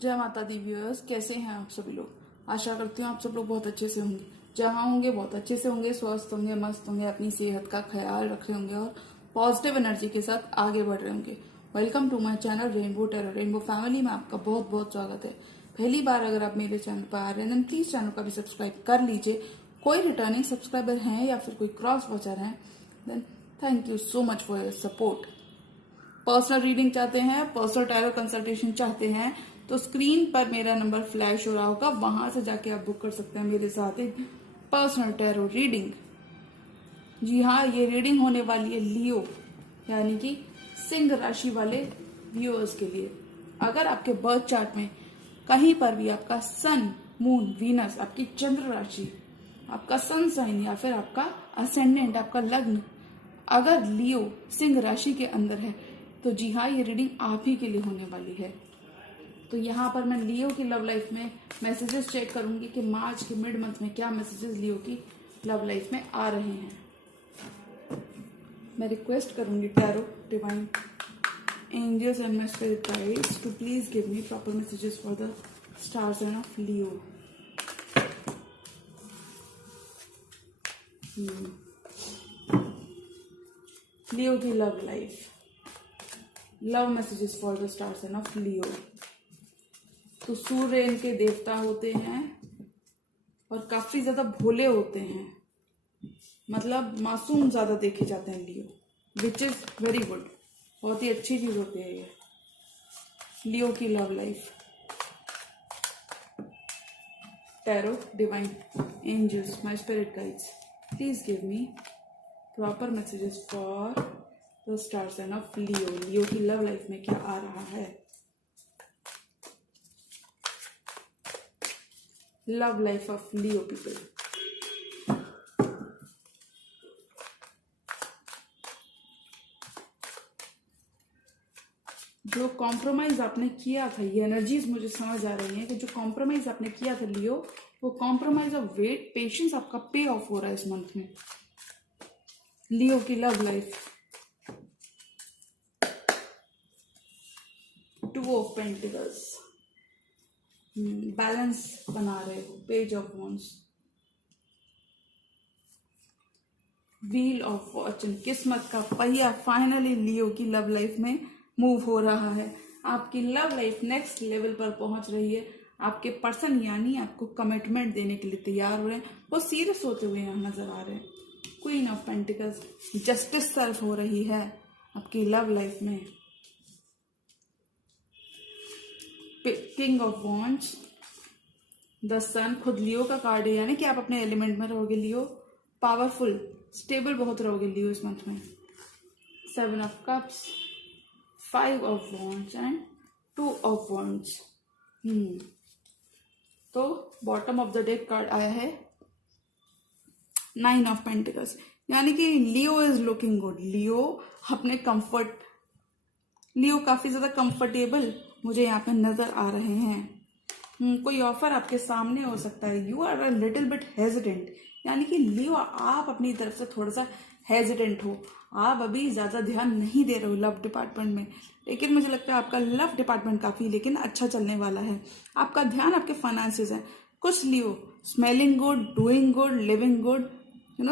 जय माता the viewers, कैसे हैं आप सभी लोग। आशा करती हूँ आप सब लोग बहुत अच्छे से होंगे। जहाँ होंगे बहुत अच्छे से होंगे, स्वस्थ होंगे, मस्त होंगे, अपनी सेहत का ख्याल रखे होंगे और पॉजिटिव एनर्जी के साथ आगे बढ़ रहे होंगे। Welcome to my channel rainbow terror. Rainbow family में आपका बहुत बहुत स्वागत है। पहली बार अगर आप मेरे चैनल पर आ रहे हैं प्लीज चैनल का भी सब्सक्राइब कर लीजिए। कोई रिटर्निंग सब्सक्राइबर हैं या फिर कोई क्रॉस वॉचर हैं, then thank you so much for your support. Personal reading चाहते हैं, पर्सनल टैरो कंसल्टेशन चाहते हैं तो स्क्रीन पर मेरा नंबर फ्लैश हो रहा होगा, वहां से जाके आप बुक कर सकते हैं मेरे साथ एक पर्सनल टैरो रीडिंग। जी हाँ, ये रीडिंग होने वाली है लियो यानी कि सिंह राशि वाले व्यूअर्स के लिए। अगर आपके बर्थ चार्ट में कहीं पर भी आपका सन, मून, वीनस, आपकी चंद्र राशि, आपका सन साइन या फिर आपका असेंडेंट, आपका लग्न अगर लियो सिंह राशि के अंदर है तो जी हाँ, ये रीडिंग आप ही के लिए होने वाली है। तो यहाँ पर मैं लियो की लव लाइफ में मैसेजेस चेक करूंगी कि मार्च के मिड मंथ में क्या मैसेजेस लियो की लव लाइफ में आ रहे हैं। मैं रिक्वेस्ट करूंगी tarot, divine angels and my spirit guides to please give me proper messages for the star sign of Leo. Leo की love life, love messages for the star sign of Leo. तो सूर्य इनके देवता होते हैं और काफी ज्यादा भोले होते हैं, मतलब मासूम ज्यादा देखे जाते हैं Leo, which is very good. बहुत ही अच्छी चीज होती है ये लियो की love life. Tarot, divine angels, my spirit guides, please give me proper messages for the star sign of Leo. Leo की लव लाइफ में क्या आ रहा है। Love life of Leo people. जो कॉम्प्रोमाइज आपने किया था, ये एनर्जीज मुझे समझ आ रही हैं कि जो कॉम्प्रोमाइज आपने किया था लियो, वो कॉम्प्रोमाइज ऑफ वेट, पेशेंस आपका पे ऑफ हो रहा है इस मंथ में। लियो की love life, two of pentacles, balance बना रहे हो, page of wands, wheel of Fortune, किस्मत का पहिया फाइनली लियो की लव लाइफ में मूव हो रहा है। आपकी लव लाइफ नेक्स्ट लेवल पर पहुंच रही है। आपके पर्सन यानी आपको कमिटमेंट देने के लिए तैयार हो रहे हैं, वो सीरियस होते हुए यहाँ नजर आ रहे हैं। क्वीन ऑफ पेंटिकल्स, जस्टिस सर्व हो रही है आपकी लव लाइफ में। किंग ऑफ वॉन्ड्स, द सन, खुद लियो का कार्ड है, यानी कि आप अपने एलिमेंट में रहोगे लियो। पावरफुल, स्टेबल बहुत रहोगे लियो इस मंथ में। Seven of cups, five of wands and two of wands. तो bottom of the deck card आया है नाइन ऑफ पेंटिकल्स, यानी कि Leo is looking good. Leo अपने कंफर्ट, लियो काफी ज्यादा कंफर्टेबल मुझे यहाँ पे नजर आ रहे हैं। कोई ऑफर आपके सामने हो सकता है। You are a little bit hesitant, यानी कि लियो आप अपनी तरफ से थोड़ा सा हेजिटेंट हो। आप अभी ज्यादा ध्यान नहीं दे रहे हो लव डिपार्टमेंट में, लेकिन मुझे लगता है आपका लव डिपार्टमेंट काफी लेकिन अच्छा चलने वाला है। आपका ध्यान आपके फाइनेंसेस है। कुछ Leo smelling good, doing good, living good,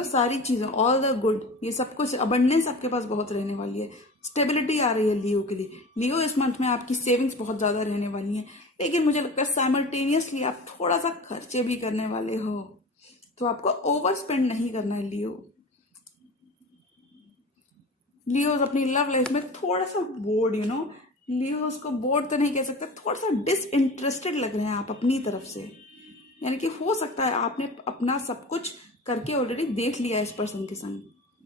सारी चीजें, ऑल द गुड, ये सब कुछ अबंडेंस आपके पास बहुत रहने वाली है। स्टेबिलिटी आ रही है लियो के लिए। लियो इस मंथ में आपकी सेविंग्स बहुत ज्यादा रहने वाली हैं, लेकिन मुझे लगता है साइमल्टेनियसली आप थोड़ा सा खर्चे भी करने वाले हो, तो आपको ओवर स्पेंड नहीं करना है लियो। लियो अपनी लव लाइफ में थोड़ा सा बोर्ड, लियो उसको बोर्ड तो नहीं कह सकते, थोड़ा सा डिसइंटरेस्टेड लग रहे हैं आप अपनी तरफ से। यानी कि हो सकता है आपने अपना सब कुछ करके ऑलरेडी देख लिया है इस पर्सन के संग,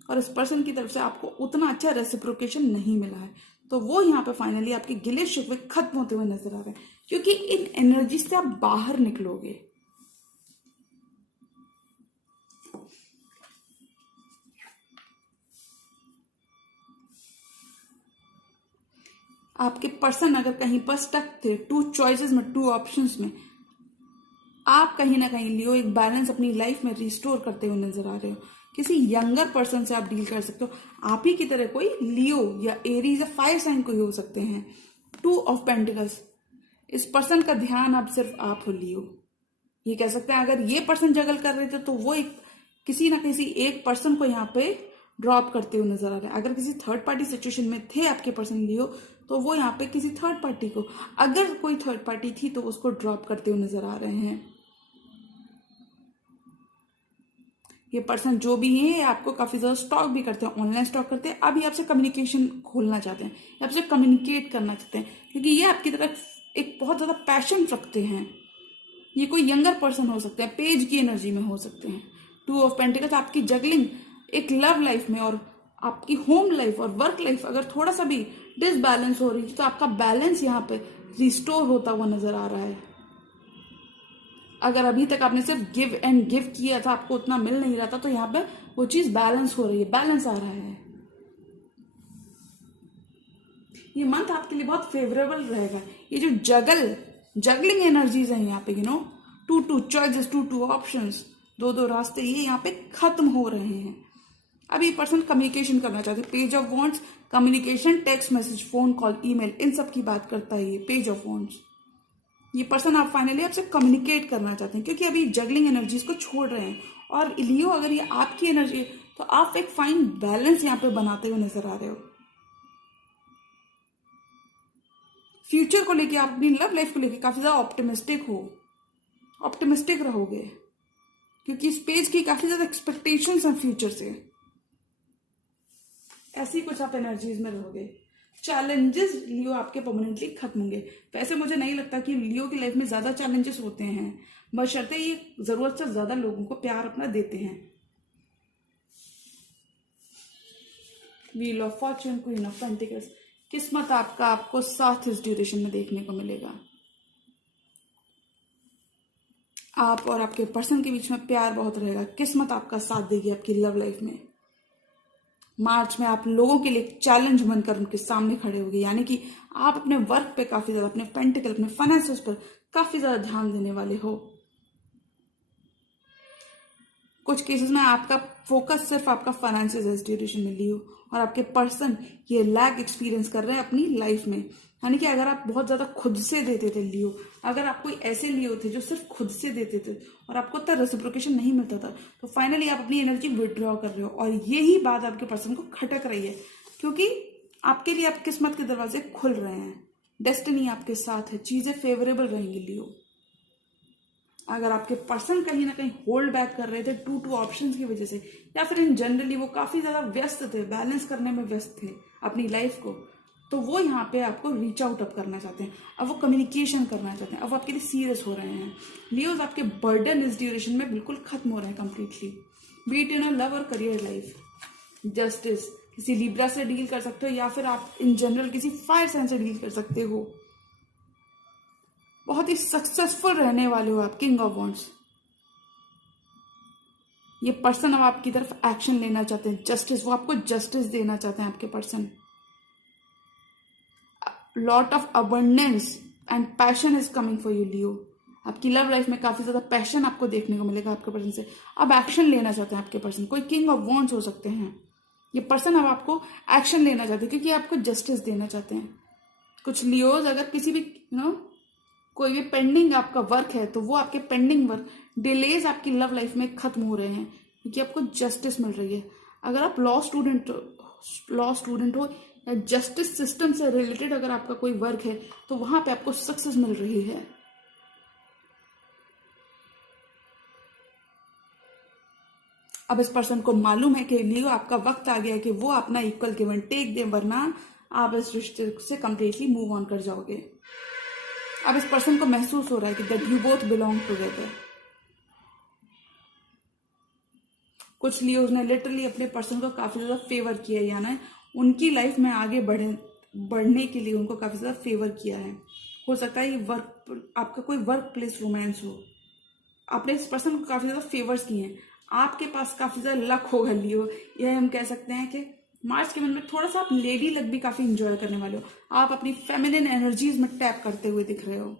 और इस पर्सन की तरफ से आपको उतना अच्छा रेसिप्रोकेशन नहीं मिला है। तो वो यहाँ पे फाइनली आपके गिले शिकवे खत्म होते हुए नजर आ रहे हैं, क्योंकि इन एनर्जी से आप बाहर निकलोगे। आपके पर्सन अगर कहीं पर स्टक थे, टू चॉइसेस में, टू ऑप्शंस में, आप कहीं ना कहीं लियो एक बैलेंस अपनी लाइफ में रिस्टोर करते हुए नजर आ रहे हो। किसी यंगर पर्सन से आप डील कर सकते हो। आप ही की तरह कोई लियो या एरीज या फायर साइन कोई हो सकते हैं। टू ऑफ पेंटिकल्स, इस पर्सन का ध्यान अब सिर्फ आप हो लियो। ये कह सकते हैं अगर ये पर्सन जगल कर रहे थे तो वो एक किसी ना किसी एक पर्सन को यहाँ पे ड्रॉप करते हुए नजर आ रहे हैं। अगर किसी थर्ड पार्टी सिचुएशन में थे आपके पर्सन लियो तो वो यहाँ पे किसी थर्ड पार्टी को, अगर कोई थर्ड पार्टी थी तो उसको ड्रॉप करते हुए नजर आ रहे हैं। ये पर्सन जो भी है आपको काफी ज्यादा स्टॉक भी करते हैं, ऑनलाइन स्टॉक करते हैं। अभी आपसे कम्युनिकेशन खोलना चाहते हैं, आपसे कम्युनिकेट करना चाहते हैं, क्योंकि ये आपकी तरफ एक बहुत ज्यादा पैशन रखते हैं। ये कोई यंगर पर्सन हो सकते हैं, पेज की एनर्जी में हो सकते हैं। 2 ऑफ पेंटिकल्स आपकी जगलिंग एक लव लाइफ में और आपकी होम लाइफ और वर्क लाइफ अगर थोड़ा सा भी डिसबैलेंस हो रही है तो आपका बैलेंस यहाँ पे रिस्टोर होता हुआ नजर आ रहा है। अगर अभी तक आपने सिर्फ गिव एंड गिव किया था, आपको उतना मिल नहीं रहा था, तो यहाँ पे वो चीज बैलेंस हो रही है, बैलेंस आ रहा है। ये मंथ आपके लिए बहुत फेवरेबल रहेगा। ये जो जगलिंग एनर्जीज है यहाँ पे, 2 चॉइसेस, 2 ऑप्शंस, 2 रास्ते, ये यहाँ पे खत्म हो रहे हैं। अब ये पर्सन कम्युनिकेशन करना चाहते हैं। Page of wands, communication, text message, phone call, email, इन सब की बात करता है ये पेज ऑफ वॉन्ड्स। ये पर्सन आप फाइनली आपसे कम्युनिकेट करना चाहते हैं, क्योंकि अभी जगलिंग एनर्जीज को छोड़ रहे हैं। और लियो, अगर ये आपकी एनर्जी है तो आप एक फाइन बैलेंस यहाँ पे बनाते हुए नजर आ रहे हो। फ्यूचर को लेके, आप अपनी लव लाइफ को लेके काफी ज्यादा ऑप्टिमिस्टिक रहोगे, क्योंकि इस पेज की काफी ज्यादा एक्सपेक्टेशंस हैं फ्यूचर से। ऐसी कुछ आप एनर्जीज में रहोगे। चैलेंजेस लियो आपके परमानेंटली खत्म होंगे। वैसे मुझे नहीं लगता कि लियो की लाइफ में ज्यादा चैलेंजेस होते हैं, बशर्ते ये जरूरत से ज्यादा लोगों को प्यार अपना देते हैं। Wheel of Fortune, queen of pentacles, किस्मत आपको साथ इस ड्यूरेशन में देखने को मिलेगा। आप और आपके पर्सन के बीच में प्यार बहुत रहेगा। किस्मत आपका साथ देगी आपकी लव लाइफ में। मार्च में आप लोगों के लिए चैलेंज बनकर उनके सामने खड़े होंगे, यानी कि आप अपने वर्क पे काफी ज्यादा, अपने पेंटिकल, अपने फाइनेंसेस पर काफी ज्यादा ध्यान देने वाले हो। कुछ केसेस में आपका फोकस सिर्फ आपका फाइनेंसेस है इस ड्यूरेशन में लियो, और आपके पर्सन ये लैक एक्सपीरियंस कर रहे हैं अपनी लाइफ में। यानी कि अगर आप बहुत ज्यादा खुद से देते थे लियो, अगर आप कोई ऐसे लियो थे जो सिर्फ खुद से देते थे और आपको उतना रेसिप्रोकेशन नहीं मिलता था, तो फाइनली आप अपनी एनर्जी विड्रॉ कर रहे हो। और यही बात आपके पर्सन को खटक रही है, क्योंकि आपके लिए आप किस्मत के दरवाजे खुल रहे हैं। डेस्टिनी आपके साथ है, चीजें फेवरेबल रहेंगी लियो। अगर आपके पर्सन कहीं ना कहीं होल्ड बैक कर रहे थे 2 ऑप्शंस की वजह से, या फिर इन जनरली वो काफी ज्यादा व्यस्त थे, बैलेंस करने में व्यस्त थे अपनी लाइफ को, तो वो यहाँ पे आपको रीच आउट अप करना चाहते हैं। अब वो कम्युनिकेशन करना चाहते हैं, अब वो आपके लिए सीरियस हो रहे हैं। लियोज, आपके बर्डन इस ड्यूरेशन में बिल्कुल खत्म हो रहे हैं कंप्लीटली, बीट इन लव और करियर लाइफ। जस्टिस, किसी लिब्रा से डील कर सकते हो, या फिर आप इन जनरल किसी फायर साइन से डील कर सकते हो। बहुत ही सक्सेसफुल रहने वाले हो आप, किंग ऑफ वॉन्ड्स। ये पर्सन अब आपकी तरफ एक्शन लेना चाहते हैं, जस्टिस, वो आपको जस्टिस देना चाहते हैं आपके person. Lot of abundance and passion is coming for you Leo. आपकी लव लाइफ में काफी ज्यादा पैशन आपको देखने को मिलेगा आपके पर्सन से। अब एक्शन लेना चाहते हैं आपके पर्सन, कोई किंग ऑफ वॉन्ड्स हो सकते हैं। ये पर्सन अब आपको एक्शन लेना चाहते हैं, क्योंकि आपको जस्टिस देना चाहते हैं। कुछ लियोज, अगर किसी भी कोई भी पेंडिंग आपका वर्क है, तो वो आपके पेंडिंग वर्क डिलेज आपकी लव लाइफ में खत्म हो रहे हैं, क्योंकि आपको जस्टिस मिल रही है। अगर आप लॉ स्टूडेंट हो या जस्टिस सिस्टम से रिलेटेड अगर आपका कोई वर्क है, तो वहां पे आपको सक्सेस मिल रही है। अब इस पर्सन को मालूम है कि लियो आपका वक्त आ गया है कि वो अपना इक्वल गिव एंड टेक दे, वरना आप इस रिश्ते से कंप्लीटली मूव ऑन कर जाओगे। अब इस पर्सन को महसूस हो रहा है कि that you both belong together. कुछ लियोज ने लिटरली अपने पर्सन को काफी ज्यादा फेवर किया है, यानी उनकी लाइफ में आगे बढ़ने के लिए उनको काफी ज्यादा फेवर किया है। हो सकता है ये आपका कोई वर्क प्लेस रोमांस हो, आपने इस पर्सन को काफी ज्यादा फेवर्स किए हैं। आपके पास काफी ज्यादा लक होगा लियो। यह हम कह सकते हैं कि मार्च के मंथ में थोड़ा सा आप लेडी लक भी काफी इंजॉय करने वाले हो। आप अपनी फेमिनिन एनर्जीज में टैप करते हुए दिख रहे हो।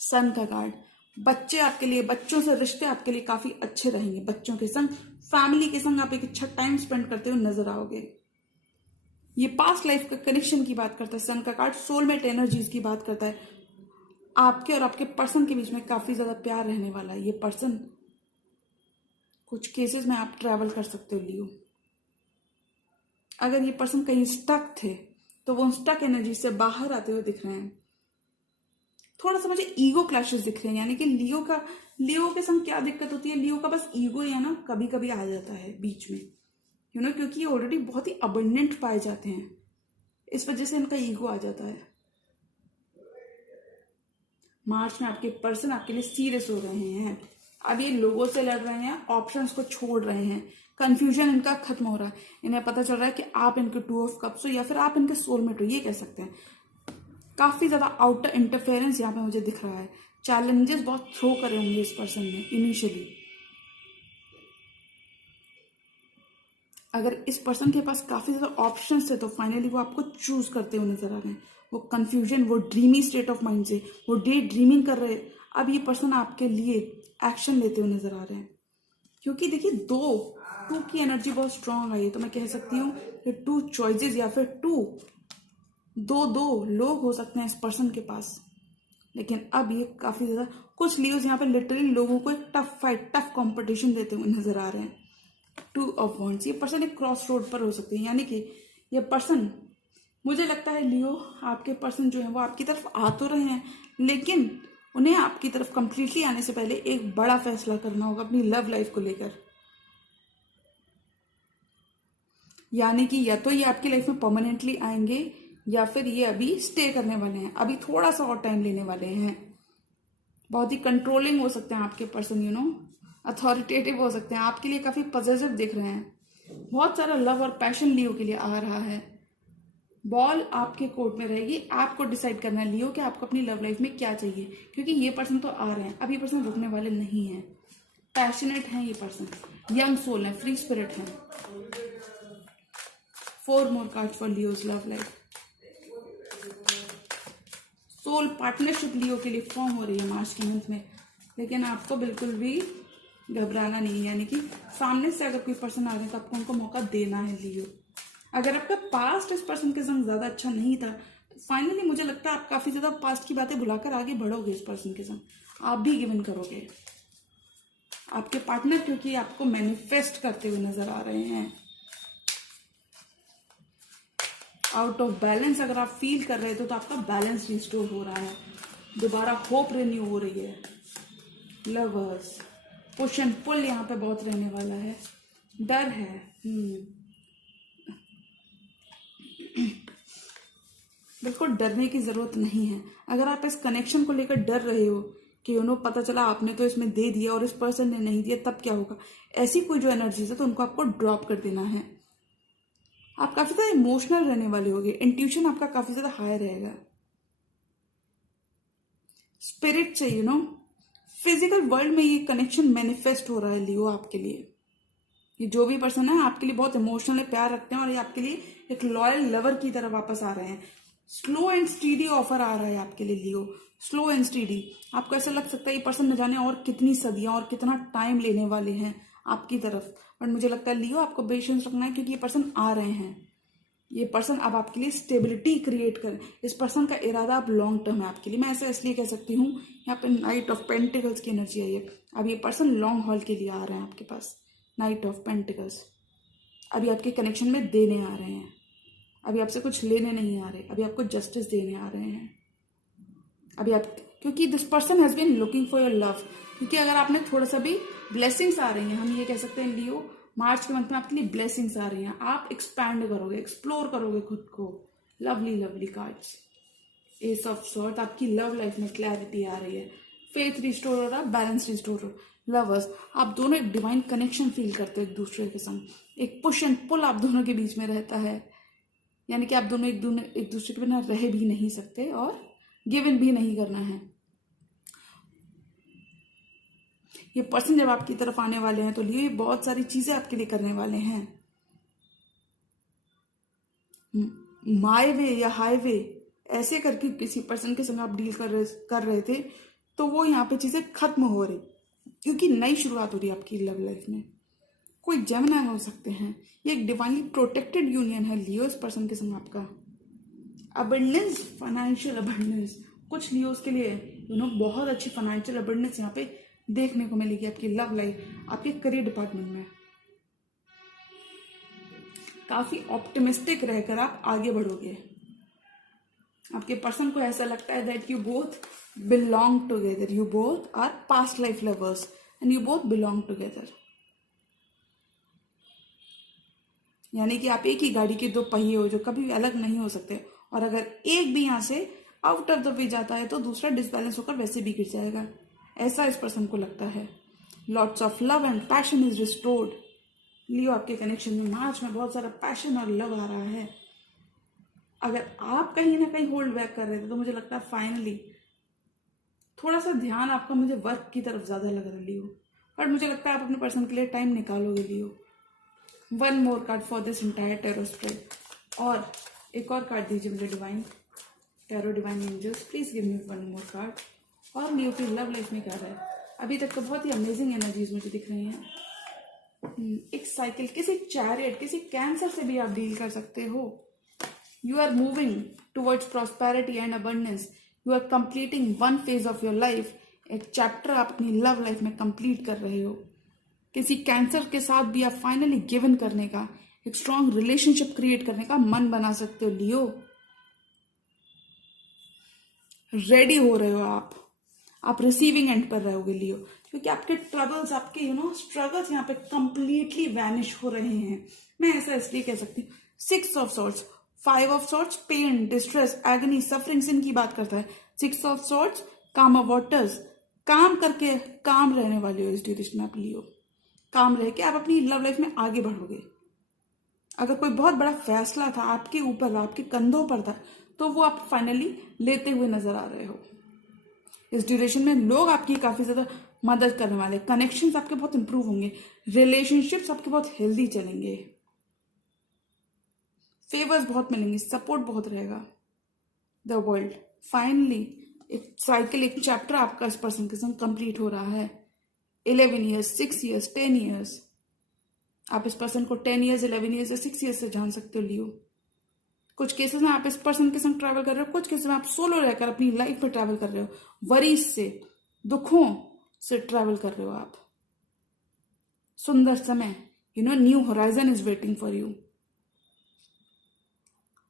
सन का कार्ड, बच्चे आपके लिए, बच्चों से रिश्ते आपके लिए काफी अच्छे रहेंगे। बच्चों के संग, फैमिली के संग आप एक अच्छा टाइम स्पेंड करते हुए नजर आओगे। ये पास्ट लाइफ का कनेक्शन की बात करता है। सन का कार्ड सोलमेट एनर्जीज की बात करता है। आपके और आपके पर्सन के बीच में काफी ज्यादा प्यार रहने वाला है। ये पर्सन, कुछ केसेस में आप ट्रैवल कर सकते हो लियो। अगर ये पर्सन कहीं स्टक थे तो वो स्टक एनर्जी से बाहर आते हुए दिख रहे हैं। थोड़ा सा मुझे ईगो क्लैशेस दिख रहे हैं, यानी कि लियो के संग क्या दिक्कत होती है, लियो का बस ईगो ही है ना, कभी कभी आ जाता है बीच में, क्योंकि ये ऑलरेडी बहुत ही अबंडेंट पाए जाते हैं, इस वजह से इनका ईगो आ जाता है। मार्च में आपके पर्सन आपके लिए सीरियस हो रहे हैं। अब ये लोगों से लड़ रहे हैं, ऑप्शंस को छोड़ रहे हैं, कंफ्यूजन इनका खत्म हो रहा है। इन्हें पता चल रहा है कि आप इनके 2 ऑफ कप्स हो या फिर आप इनके सोलमेट हो, ये कह सकते हैं। काफी ज्यादा आउटर इंटरफेरेंस यहाँ पे मुझे दिख रहा है। चैलेंजेस बहुत थ्रो करे होंगे इस पर्सन ने इनिशियली। अगर इस पर्सन के पास काफी ज्यादा ऑप्शंस थे तो फाइनली वो आपको चूज करते हुए नजर आ रहे हैं। वो कंफ्यूजन, वो ड्रीमी स्टेट ऑफ माइंड से वो डे ड्रीमिंग कर रहे हैं। अब ये पर्सन आपके लिए एक्शन लेते हुए नजर आ रहे हैं, क्योंकि देखिए टू की एनर्जी बहुत स्ट्रांग आई है। तो मैं कह सकती हूँ कि 2 चॉइसेस या फिर दो लोग हो सकते हैं इस पर्सन के पास। लेकिन अब ये काफी ज्यादा, कुछ लियोज यहाँ पे लिटरली लोगों को एक टफ फाइट, टफ कंपटीशन देते हुए नजर आ रहे हैं। 2 ऑफ वॉन्ड्स, ये पर्सन एक क्रॉस रोड पर हो सकते हैं, यानी कि ये पर्सन, मुझे लगता है लियो आपके पर्सन जो है वो आपकी तरफ आ तो रहे हैं, लेकिन उन्हें आपकी तरफ कंप्लीटली आने से पहले एक बड़ा फैसला करना होगा अपनी लव लाइफ को लेकर। यानी कि या तो ये आपकी लाइफ में परमानेंटली आएंगे या फिर ये अभी स्टे करने वाले हैं, अभी थोड़ा सा और टाइम लेने वाले हैं। बहुत ही कंट्रोलिंग हो सकते हैं आपके पर्सन, अथॉरिटेटिव हो सकते हैं, आपके लिए काफी पॉजिटिव दिख रहे हैं। बहुत सारा लव और पैशन लियो के लिए आ रहा है। बॉल आपके कोर्ट में रहेगी, आपको डिसाइड करना है लियो कि आपको अपनी लव लाइफ में क्या चाहिए, क्योंकि ये पर्सन तो आ रहे हैं, अब ये पर्सन रुकने वाले नहीं है। पैशनेट है ये पर्सन, यंग सोल है, फ्री स्पिरिट है। 4 more card for Leo's love life. Soul partnership Leo के लिए फॉर्म हो रही है मार्च के मंथ में, लेकिन आपको बिल्कुल भी घबराना नहीं है। यानी कि सामने से अगर कोई पर्सन आ रहे हैं तो आपको उनको मौका देना है लियो। अगर आपका पास्ट इस पर्सन के संग ज्यादा अच्छा नहीं था तो फाइनली मुझे लगता है आप काफी ज्यादा पास्ट की बातें भुलाकर आगे बढ़ोगे इस पर्सन के संग, आप भी गिवन करोगे। आपके पार्टनर क्योंकि आपको मैनिफेस्ट करते हुए नजर आ रहे हैं। आउट ऑफ बैलेंस अगर आप फील कर रहे थे तो आपका बैलेंस रिस्टोर हो रहा है, दोबारा होप रिन्यू हो रही है। लवर्स, पुश एंड पुल यहाँ पे बहुत रहने वाला है, डर है। बिल्कुल डरने की जरूरत नहीं है। अगर आप इस कनेक्शन को लेकर डर रहे हो कि पता चला आपने तो इसमें दे दिया और इस पर्सन ने नहीं दिया, तब क्या होगा, ऐसी कोई जो एनर्जीज है तो उनको आपको ड्रॉप कर देना है। आप काफी ज्यादा इमोशनल रहने वाले होगे, इंट्यूशन आपका काफी ज्यादा हाई रहेगा। स्पिरिट से फिजिकल वर्ल्ड में ये कनेक्शन मैनिफेस्ट हो रहा है लियो आपके लिए। ये जो भी पर्सन है आपके लिए बहुत इमोशनल प्यार रखते हैं और ये आपके लिए एक लॉयल लवर की तरह वापस आ रहे हैं। स्लो एंड स्टीडी ऑफर आ रहा है आपके लिए लियो, स्लो एंड स्टीडी। आपको ऐसा लग सकता है ये पर्सन न जाने और कितनी सदियां और कितना टाइम लेने वाले हैं आपकी तरफ, बट मुझे लगता है लियो आपको पेशेंस रखना है, क्योंकि ये पर्सन आ रहे हैं। ये पर्सन अब आपके लिए स्टेबिलिटी क्रिएट करें। इस पर्सन का इरादा अब लॉन्ग टर्म है आपके लिए। मैं ऐसा इसलिए कह सकती हूँ, यहाँ पे नाइट ऑफ पेंटिकल्स की एनर्जी आई है। अब ये पर्सन लॉन्ग हॉल के लिए आ रहे हैं आपके पास, नाइट ऑफ पेंटिकल्स। अभी आपके कनेक्शन में देने आ रहे हैं, अभी आपसे कुछ लेने नहीं आ रहे, अभी आपको जस्टिस देने आ रहे हैं। अभी आप, क्योंकि this person has been looking for your love, क्योंकि अगर आपने थोड़ा सा भी ब्लेसिंग्स आ रही हैं, हम ये कह सकते हैं लियो मार्च के मंथ में आपके लिए ब्लेसिंग्स आ रही हैं। आप एक्सपैंड करोगे, एक्सप्लोर करोगे खुद को। Lovely lovely cards, S of sword, आपकी लव लाइफ में क्लैरिटी आ रही है, फेथ रिस्टोर हो रहा है, बैलेंस रिस्टोर हो। लवर्स, आप दोनों एक डिवाइन कनेक्शन फील करते हो एक दूसरे के संग, एक पुश एंड पुल आप दोनों के बीच में रहता है। यानी कि आप दोनों एक दूसरे के बिना रह भी नहीं सकते और गिव इन भी नहीं करना है। ये पर्सन जब आपकी तरफ आने वाले हैं तो लिए बहुत सारी चीजें आपके लिए करने वाले हैं। माय वे या हाईवे ऐसे करके किसी पर्सन के संग आप डील कर रहे थे तो वो यहाँ पे चीजें खत्म हो रही, क्योंकि नई शुरुआत हो रही है आपकी लव लाइफ में। कोई जेमिनी हो सकते हैं। ये एक डिवाइनली प्रोटेक्टेड यूनियन है लियो इस पर्सन के संग आपका। अबंडेंस, फाइनेंशियल अबंडेंस, कुछ लियोस के लिए बहुत अच्छी फाइनेंशियल अबंडेंस यहाँ पे देखने को मिलेगी आपकी लव लाइफ, आपके करियर डिपार्टमेंट में। काफी ऑप्टिमिस्टिक रहकर आप आगे बढ़ोगे। आपके पर्सन को ऐसा लगता है that you both belong together, you both are past life lovers and you both belong together. यानी कि आप एक ही गाड़ी के दो पहिए हो जो कभी भी अलग नहीं हो सकते, और अगर एक भी यहां से आउट ऑफ द वे जाता है तो दूसरा डिसबैलेंस होकर वैसे भी गिर जाएगा, ऐसा इस पर्सन को लगता है। Lots of love and passion is restored. Leo आपके कनेक्शन में मार्च में बहुत सारा पैशन और लव आ रहा है। अगर आप कहीं ना कहीं होल्ड बैक कर रहे थे तो मुझे लगता है फाइनली थोड़ा सा ध्यान आपका मुझे वर्क की तरफ ज्यादा लग रहा है लियो, बट मुझे लगता है आप अपने पर्सन के लिए टाइम निकालोगे Leo. One more card for this entire tarot spread, और एक और कार्ड दीजिए मुझे divine tarot divine angels, please give me one more card. और लियो की लव लाइफ में क्या रहा है अभी तक तो बहुत ही अमेजिंग एनर्जीज मुझे दिख रही हैं। एक साइकिल, किसी चैरियट, किसी कैंसर से भी आप डील कर सकते हो। You are moving towards prosperity and abundance, you are completing one phase of your life. एक चैप्टर आप अपनी लव लाइफ में कंप्लीट कर रहे हो। किसी कैंसर के साथ भी आप फाइनली गिवन करने का, एक स्ट्रॉन्ग रिलेशनशिप क्रिएट करने का मन बना सकते हो लियो। रेडी हो रहे हो आप रिसीविंग एंड पर रहोगे लियो, क्योंकि आपके ट्रबल्स, आपके स्ट्रगल्स यहाँ पे कंप्लीटली वैनिश हो रहे हैं। मैं ऐसा इसलिए कह सकती हूँ। 6 of swords, 5 of swords, pain, distress, agony, sufferings, इनकी बात करता है। 6 of swords, calm of waters, काम करके काम रहने वाले हो इस ड्यूरेशन में आप लियो। काम रह के आप अपनी लव लाइफ में आगे बढ़ोगे। अगर कोई बहुत बड़ा फैसला था आपके ऊपर, आपके कंधों पर था, तो वो आप फाइनली लेते हुए नजर आ रहे हो। इस ड्यूरेशन में लोग आपकी काफी ज्यादा मदद करने वाले, कनेक्शंस आपके बहुत इंप्रूव होंगे, रिलेशनशिप्स आपके बहुत हेल्दी चलेंगे, फेवर्स बहुत मिलेंगे, सपोर्ट बहुत रहेगा। द वर्ल्ड, फाइनली एक साइकिल, एक चैप्टर आपका इस पर्सन के संग कंप्लीट हो रहा है। 11 ईयर्स, 6 ईयर्स, 10 ईयर्स, आप इस पर्सन को 10 ईयर्स, 11 ईयर्स या 6 ईयर्स से जान सकते हो लियो। कुछ केसेस में आप इस पर्सन के संग ट्रैवल कर रहे हो, कुछ केसेस में आप सोलो रहकर अपनी लाइफ में ट्रैवल कर रहे हो, वरीज से, दुखों से ट्रैवल कर रहे हो आप। सुंदर समय, new horizon is waiting for you.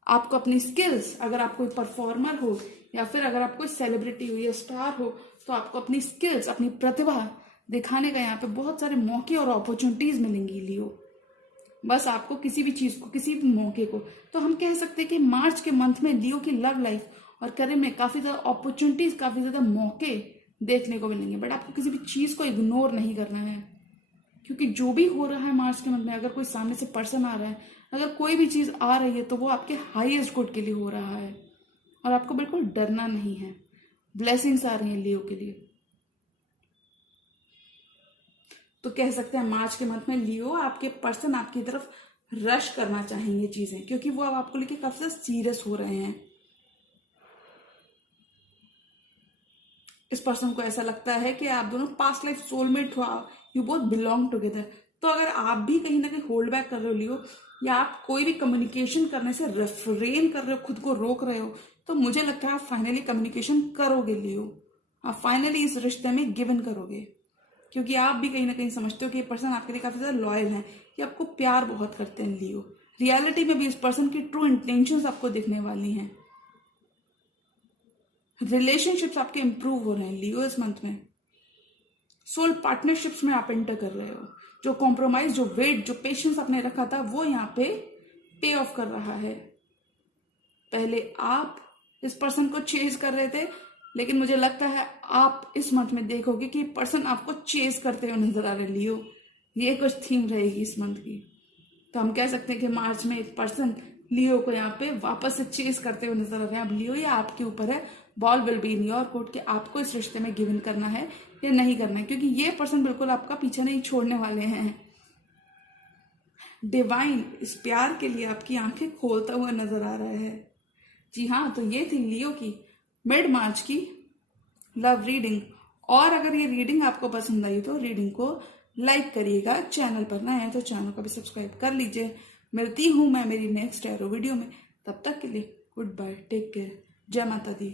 आपको अपनी स्किल्स, अगर आप कोई परफॉर्मर हो या फिर अगर आप कोई सेलिब्रिटी हो या स्टार हो, तो आपको अपनी स्किल्स, अपनी प्रतिभा दिखाने का यहाँ पे बहुत सारे मौके और अपॉर्चुनिटीज मिलेंगी लियो। बस आपको किसी भी चीज को, किसी भी मौके को, तो हम कह सकते हैं कि मार्च के मंथ में लियो की लव लाइफ और करियर में काफी ज्यादा अपॉर्चुनिटीज, काफी ज्यादा मौके देखने को मिलेंगे। बट आपको किसी भी चीज को इग्नोर नहीं करना है, क्योंकि जो भी हो रहा है मार्च के मंथ में, अगर कोई सामने से पर्सन आ रहा है, अगर कोई भी चीज आ रही है, तो वो आपके हाईएस्ट गुड के लिए हो रहा है और आपको बिल्कुल डरना नहीं है। ब्लेसिंग्स आ रही हैं लियो के लिए। तो कह सकते हैं मार्च के मंथ में लियो, आपके पर्सन आपकी तरफ रश करना चाहेंगे चीजें, क्योंकि वो अब आपको लेके काफी ज्यादा सीरियस हो रहे हैं। इस पर्सन को ऐसा लगता है कि आप दोनों पास्ट लाइफ सोलमेट हो, यू बोथ बिलोंग टुगेदर। तो अगर आप भी कहीं ना कहीं होल्ड बैक कर रहे हो लियो, या आप कोई भी कम्युनिकेशन करने से रेफ्रेन कर रहे हो, खुद को रोक रहे हो, तो मुझे लगता है आप फाइनली कम्युनिकेशन करोगे लियो। आप फाइनली इस रिश्ते में गिवन करोगे, क्योंकि आप भी कहीं ना कहीं समझते हो कि ये पर्सन आपके लिए काफी ज्यादा लॉयल है, कि आपको प्यार बहुत करते हैं लियो। रियलिटी में भी इस पर्सन की ट्रू इंटेंशंस आपको दिखने वाली हैं। रिलेशनशिप्स आपके इंप्रूव हो रहे हैं लियो इस मंथ में। सोल पार्टनरशिप्स में आप एंटर कर रहे हो। जो कॉम्प्रोमाइज, जो वेट, जो पेशेंस आपने रखा था, वो यहाँ पे ऑफ कर रहा है। पहले आप इस पर्सन को चेज कर रहे थे, लेकिन मुझे लगता है आप इस मंथ में देखोगे कि पर्सन आपको चेज करते हुए नजर आ रहे लियो। ये कुछ थीम रहेगी इस मंथ की। तो हम कह सकते हैं कि मार्च में एक पर्सन लियो को यहाँ पे वापस से चेज करते हुए नजर आ रहे हैं। अब लियो, ये आपके ऊपर है, ball will be in your court, कि आपको इस रिश्ते में गिवन करना है या नहीं करना है, क्योंकि ये पर्सन बिल्कुल आपका पीछा नहीं छोड़ने वाले हैं। डिवाइन इस प्यार के लिए आपकी आंखें खोलता हुआ नजर आ रहा है। जी हाँ, तो ये थी लियो की मिड मार्च की लव रीडिंग। और अगर ये रीडिंग आपको पसंद आई तो रीडिंग को लाइक करिएगा। चैनल पर नए हैं तो चैनल को भी सब्सक्राइब कर लीजिए। मिलती हूँ मैं मेरी नेक्स्ट एरो वीडियो में, तब तक के लिए गुड बाय, टेक केयर, जय माता दी।